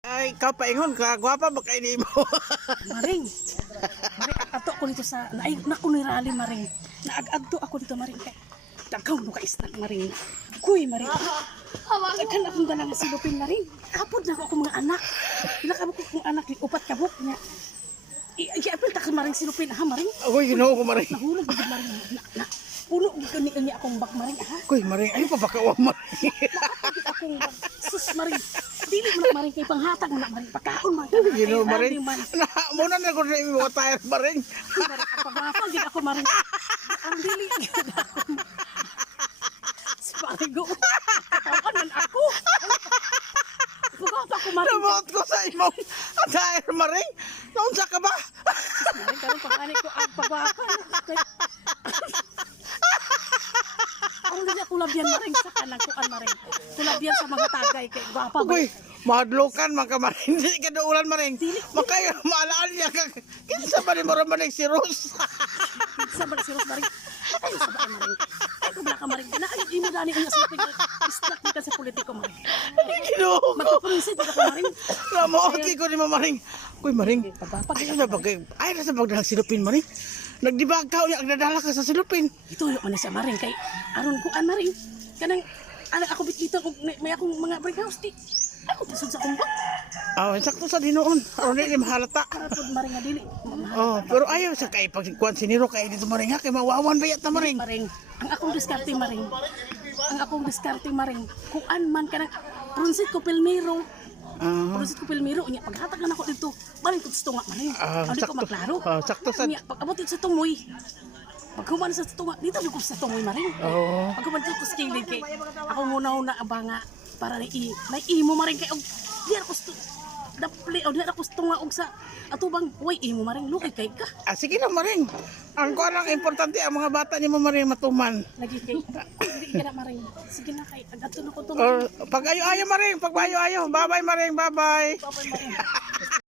Ay, ikaw paingon ka, gwapa ba kayo mo? Maring. Maring, ato ako dito sa, naku ni Rally, Maring. Naag-adto ako dito, Maring. Kay, tagaw mo ka isnak, Maring. Kuy, Maring. Kan akong dalang silupin, Maring. Apod na ako mga anak. Pinakabok ko kong anak, upat kabok niya. Iapil ta ka, Maring, silupin, ha, Maring? Uy, ginoo ko, Maring. Nahulog ba, Maring? Puno, gani akong bak, Maring, ha? Uy, Maring, ay pa ba ka, Maring? Nakapagit akong bak. Sus, Maring. Dili mo na, Maring, kay panghatag mo na, Maring. Pagkaon, Maring. Ginoo, Maring. Man. Muna na ko rin mo tayo, Maring. Pagwapa, din ako, Maring. Ang dili, din ako. Si Marigo. Katawan man ako. Pagwapa ko, Maring. Nabuot ko sa imong tayo, Maring. Naunsa ka ba? Maring, karon pag-ani ko ang pagwapa. Ang ganda kulabyan, Maring, sa kanang kuan, Maring. Kulabyan sa mga tagay, kay gwapa, Uy, Maring. mahadlokan man ka, Maring. Hindi ka daulan, Maring. Makayo, maalaan niya ka. Kinsa ba ni mo Maring si Rose? Sa balik si Rose, Maring. Ay, sa balik, Maring. Ay, kung ka, Maring. Nakayot mo dani ang nasipin. Istak ka sa politiko, Maring. Ginoo ko. Magpapunsit ka, Maring. Namuot ko ni mo, Maring. Uy, Maring. Pagwapa, Ay, na bagay. Ay, nasa bagdalang silupin, Maring. Nagdibag ka, unya, nagdadala ka sa silupin. Ito yung ano siya, Maring. Kay aron ko an, Maring. Kanang, anak ako bitbito, kung may akong mga break house, di. Ako tisod sa kumbak. Oh, sakto sa dinoon. Aron ni mahalata. Karatod, Maring, nga dili. Oh, pero ayaw sa kay pagkuan siniro kay dito Maring ha kay mawawan ba yata Maring. Maring. Ang akong diskarte, Maring. Ang akong diskarte, Maring. Kung an man ka na, prunsit ko pilmiro. Prunsit ko pilmiro. Unya, paghatag na ako dito. Balik ko sa tunga, Maring. Hindi ko maklaro. Sakto sa. Unya, pag abot dito sa tungoy. Pag human sa tunga, dito ko sa tungoy, Maring. Oh. Pag human dito ko sa kilid kay, ako muna abanga para imo, Maring. Kay, di ako dapli, di ako tunga og sa atubang, way imo, Maring. Lukay kay ka. Sige na Maring. Ang kuan ang importante ang mga bata ni mo Maring matuman. Lagi kay, hindi ka na, Maring. Sige na kay, agato na ko Or pag ayo Maring, pag ayo. Bye-bye Maring, bye-bye. Maring.